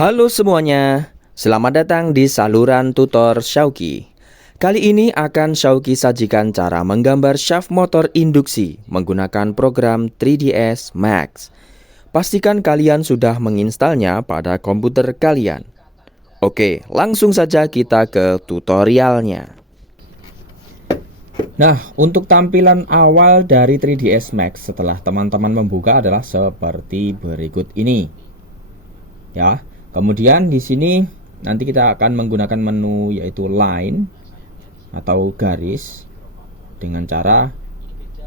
Halo semuanya, selamat datang di saluran tutor Syauqi. Kali ini akan Syauqi sajikan cara menggambar shaft motor induksi menggunakan program 3ds Max. Pastikan kalian sudah menginstalnya pada komputer kalian. Oke, langsung saja kita ke tutorialnya. Nah, untuk tampilan awal dari 3ds Max setelah teman-teman membuka adalah seperti berikut ini. Ya, kemudian di sini nanti kita akan menggunakan menu yaitu line atau garis dengan cara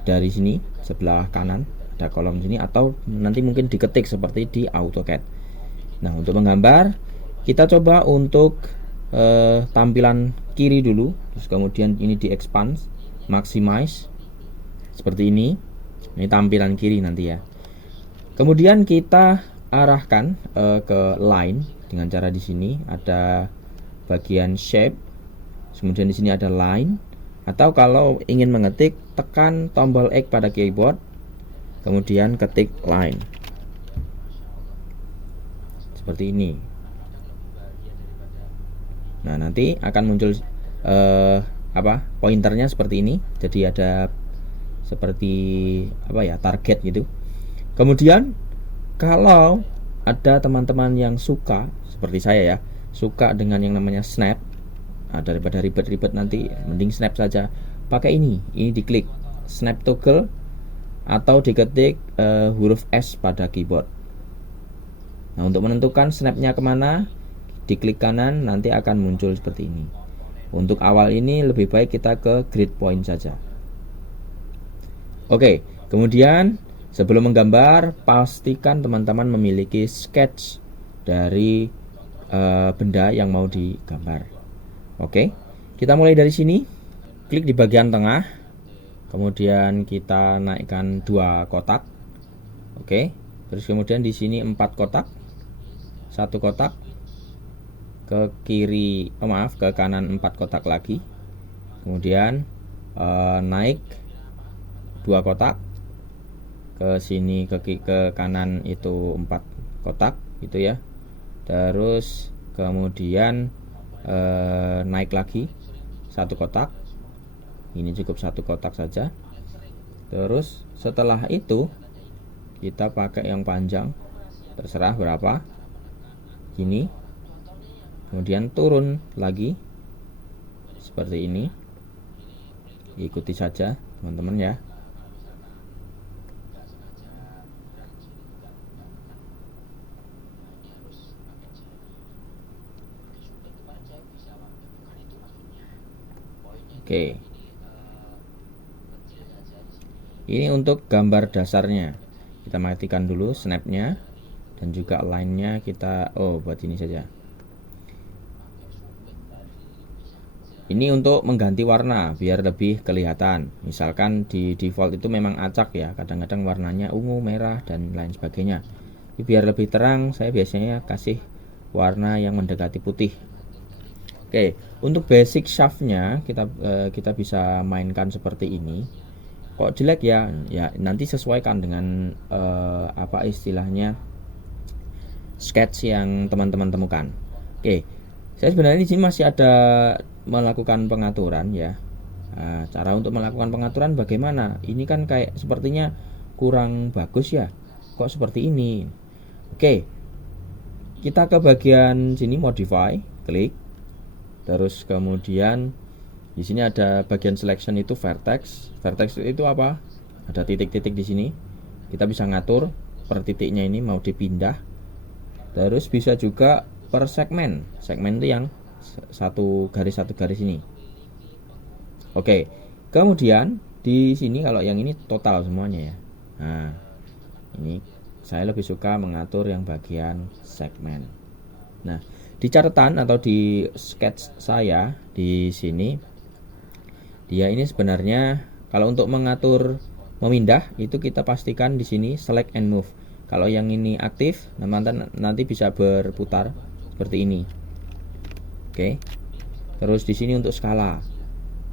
dari sini sebelah kanan ada kolom sini atau nanti mungkin diketik seperti di AutoCAD. Nah, untuk menggambar kita coba untuk tampilan kiri dulu, terus kemudian ini di expand, maximize seperti ini. Ini tampilan kiri nanti ya. Kemudian kita arahkan ke line dengan cara di sini ada bagian shape, kemudian di sini ada line, atau kalau ingin mengetik tekan tombol X pada keyboard, kemudian ketik line seperti ini. Nah, nanti akan muncul pointernya seperti ini, jadi ada seperti target gitu. Kemudian kalau ada teman-teman yang suka seperti saya ya, suka dengan yang namanya snap, daripada ribet-ribet nanti mending snap saja, pakai ini diklik snap toggle atau diketik huruf S pada keyboard. Nah, untuk menentukan snapnya kemana, diklik kanan, nanti akan muncul seperti ini. Untuk awal ini lebih baik kita ke grid point saja. Oke, kemudian sebelum menggambar, pastikan teman-teman memiliki sketch dari benda yang mau digambar. Oke, kita mulai dari sini. Klik di bagian tengah, kemudian kita naikkan 2 kotak. Oke, terus kemudian di sini 4 kotak, 1 kotak, ke kiri, ke kanan 4 kotak lagi. Kemudian naik 2 kotak. Ke sini ke kanan itu 4 kotak gitu ya. Terus kemudian naik lagi 1 kotak. Ini cukup 1 kotak saja. Terus setelah itu kita pakai yang panjang, terserah berapa. Gini. Kemudian turun lagi seperti ini. Ikuti saja teman-teman ya. Oke, ini untuk gambar dasarnya. Kita matikan dulu snapnya dan juga line-nya kita buat ini saja. Ini untuk mengganti warna biar lebih kelihatan. Misalkan di default itu memang acak ya, kadang-kadang warnanya ungu, merah dan lain sebagainya. Jadi biar lebih terang, saya biasanya kasih warna yang mendekati putih. Oke, untuk basic shaftnya kita bisa mainkan seperti ini. Kok jelek ya? Ya nanti sesuaikan dengan istilahnya sketch yang teman-teman temukan. Oke, saya sebenarnya di sini masih ada melakukan pengaturan ya. Nah, cara untuk melakukan pengaturan bagaimana? Ini kan kayak sepertinya kurang bagus ya. Kok seperti ini? Oke, kita ke bagian sini modify, klik. Terus kemudian di sini ada bagian selection itu vertex. Vertex itu apa? Ada titik-titik di sini. Kita bisa ngatur per titiknya ini mau dipindah. Terus bisa juga per segmen. Segmen itu yang satu garis ini. Oke, kemudian di sini kalau yang ini total semuanya ya. Nah, ini saya lebih suka mengatur yang bagian segmen. Nah, di catatan atau di sketch saya di sini, dia ini sebenarnya kalau untuk mengatur memindah itu kita pastikan di sini select and move. Kalau yang ini aktif, nanti bisa berputar seperti ini. Oke. Terus di sini untuk skala.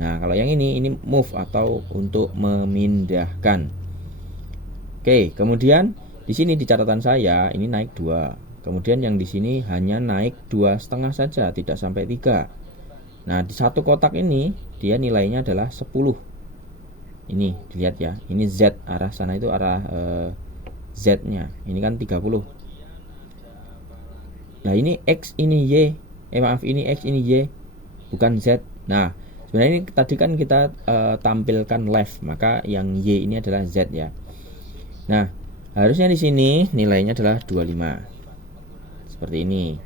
Nah, kalau yang ini move atau untuk memindahkan. Oke, kemudian di sini di catatan saya ini naik 2. Kemudian yang di sini hanya naik 2,5 saja, tidak sampai 3. Nah, di satu kotak ini dia nilainya adalah 10. Ini dilihat ya, ini Z, arah sana itu arah Z-nya. Ini kan 30. Nah, ini X, ini Y. Maaf, ini X, ini Y, bukan Z. Nah, sebenarnya ini tadi kan kita tampilkan left, maka yang Y ini adalah Z ya. Nah, harusnya di sini nilainya adalah 25. Seperti ini.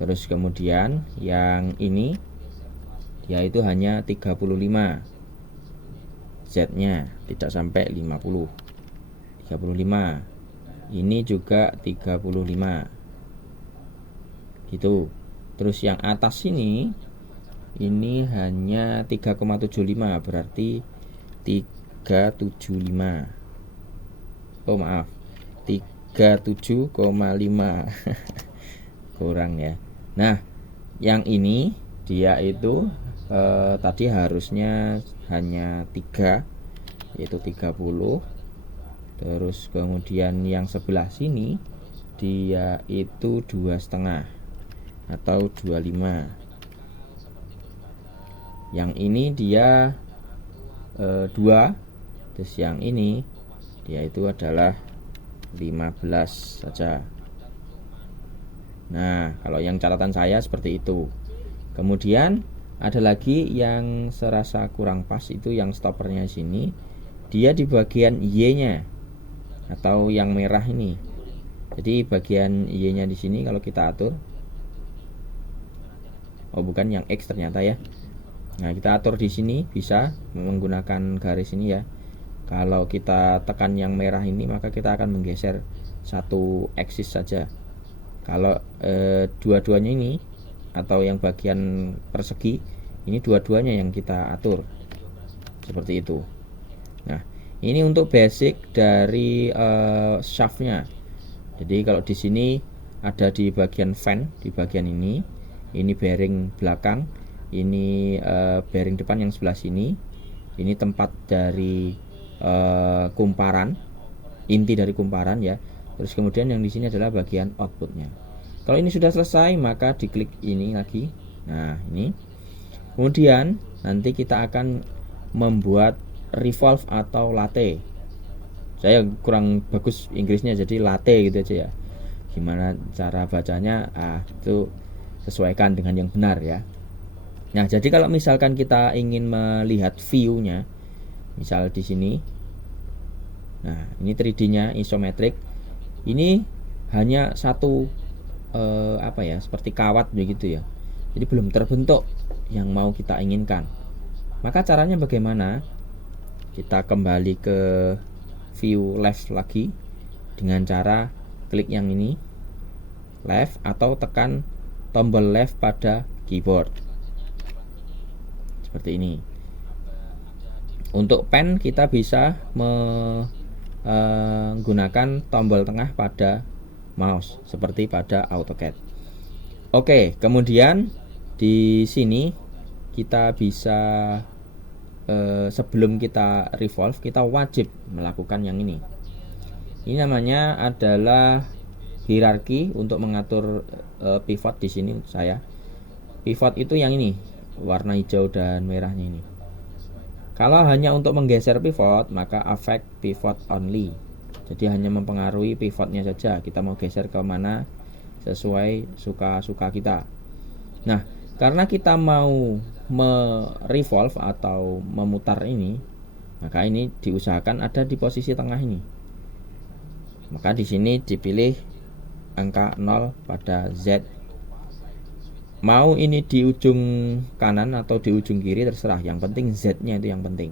Terus kemudian yang ini yaitu hanya 35. Z-nya tidak sampai 50. 35. Ini juga 35. Gitu. Terus yang atas ini hanya 3,75, berarti 375. Oh maaf, 37,5. Kurang ya. Nah, yang ini dia itu tadi harusnya hanya 3, yaitu 30. Terus kemudian yang sebelah sini dia itu 2,5 atau 25. Yang ini dia 2. Terus yang ini dia itu adalah 15 saja. Nah, kalau yang catatan saya seperti itu. Kemudian ada lagi yang serasa kurang pas, itu yang stoppernya sini. Dia di bagian Y-nya atau yang merah ini. Jadi bagian Y-nya di sini kalau kita atur. Oh, bukan yang X ternyata ya. Nah, kita atur di sini bisa menggunakan garis ini ya. Kalau kita tekan yang merah ini, maka kita akan menggeser satu aksis saja. Kalau dua-duanya ini atau yang bagian persegi ini dua-duanya yang kita atur seperti itu. Nah, ini untuk basic dari shaftnya. Jadi kalau di sini ada di bagian fan, di bagian ini bearing belakang, ini bearing depan yang sebelah sini. Ini tempat dari kumparan, inti dari kumparan ya. Terus kemudian yang di sini adalah bagian outputnya. Kalau ini sudah selesai, maka diklik ini lagi. Nah, ini. Kemudian nanti kita akan membuat revolve atau latte. Saya kurang bagus Inggrisnya, jadi latte gitu aja ya. Gimana cara bacanya? Itu sesuaikan dengan yang benar ya. Nah, jadi kalau misalkan kita ingin melihat view-nya, misal di sini. Nah, ini 3D-nya isometrik. Ini hanya satu seperti kawat begitu ya. Jadi belum terbentuk yang mau kita inginkan. Maka caranya bagaimana? Kita kembali ke view left lagi dengan cara klik yang ini left atau tekan tombol left pada keyboard. Seperti ini. Untuk pen kita bisa menggunakan tombol tengah pada mouse seperti pada AutoCAD. Oke, kemudian di sini kita bisa sebelum kita revolve kita wajib melakukan yang ini. Ini namanya adalah hierarki untuk mengatur pivot di sini saya. Pivot itu yang ini, warna hijau dan merahnya ini. Kalau hanya untuk menggeser pivot, maka affect pivot only. Jadi hanya mempengaruhi pivotnya saja. Kita mau geser ke mana sesuai suka-suka kita. Nah, karena kita mau merevolve atau memutar ini, maka ini diusahakan ada di posisi tengah ini. Maka di sini dipilih angka 0 pada Z. Mau ini di ujung kanan atau di ujung kiri terserah, yang penting Z-nya itu yang penting.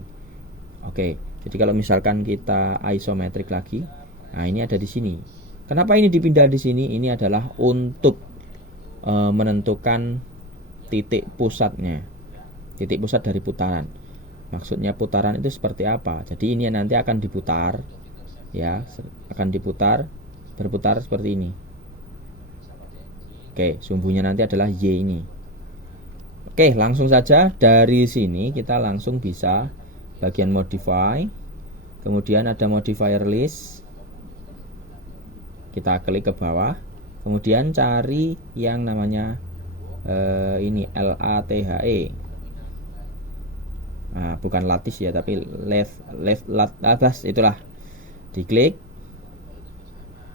Oke, jadi kalau misalkan kita isometrik lagi, nah ini ada di sini. Kenapa ini dipindah di sini? Ini adalah untuk menentukan titik pusatnya, titik pusat dari putaran. Maksudnya putaran itu seperti apa? Jadi ini nanti akan diputar, ya, akan diputar, berputar seperti ini. Oke, sumbunya nanti adalah Y ini. Oke, langsung saja dari sini kita langsung bisa bagian modify. Kemudian ada modifier list. Kita klik ke bawah. Kemudian cari yang namanya ini LATHE. Nah, bukan lattice ya, tapi left atas itulah. Diklik.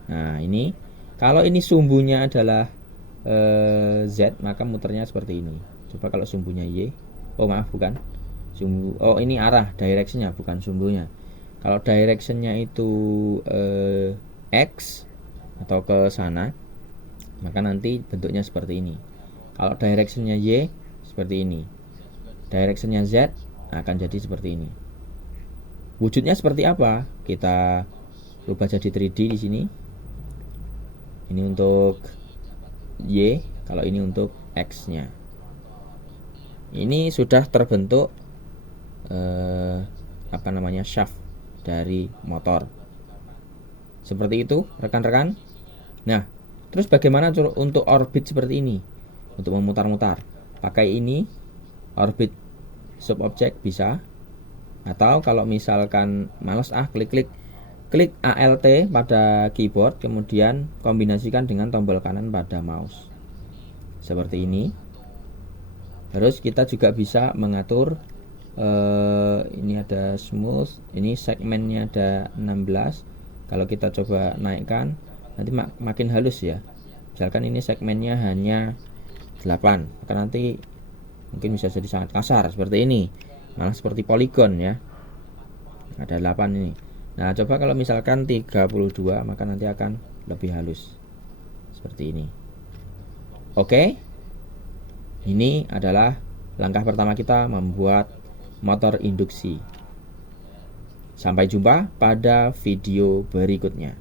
Nah, ini kalau ini sumbunya adalah Z, maka muternya seperti ini. Coba kalau sumbunya Y. Oh, maaf, bukan. Sumbu. Oh, ini arah, directionnya, bukan sumbunya. Kalau directionnya itu X atau ke sana, maka nanti bentuknya seperti ini. Kalau directionnya Y, seperti ini. Directionnya Z akan jadi seperti ini. Wujudnya seperti apa? Kita rubah jadi 3D di sini. Ini untuk Y, kalau ini untuk X-nya. Ini sudah terbentuk shaft dari motor. Seperti itu, rekan-rekan. Nah, terus bagaimana untuk orbit seperti ini? Untuk memutar-mutar. Pakai ini, orbit subobjek bisa. Atau kalau misalkan males klik Alt pada keyboard, kemudian kombinasikan dengan tombol kanan pada mouse. Seperti ini. Terus kita juga bisa mengatur ini ada smooth, ini segmennya ada 16. Kalau kita coba naikkan, nanti makin halus ya. Misalkan ini segmennya hanya 8, maka nanti mungkin bisa jadi sangat kasar seperti ini, malah seperti poligon ya. Ada 8 ini. Nah, coba kalau misalkan 32, maka nanti akan lebih halus seperti ini. Oke. Ini adalah langkah pertama kita membuat motor induksi. Sampai jumpa pada video berikutnya.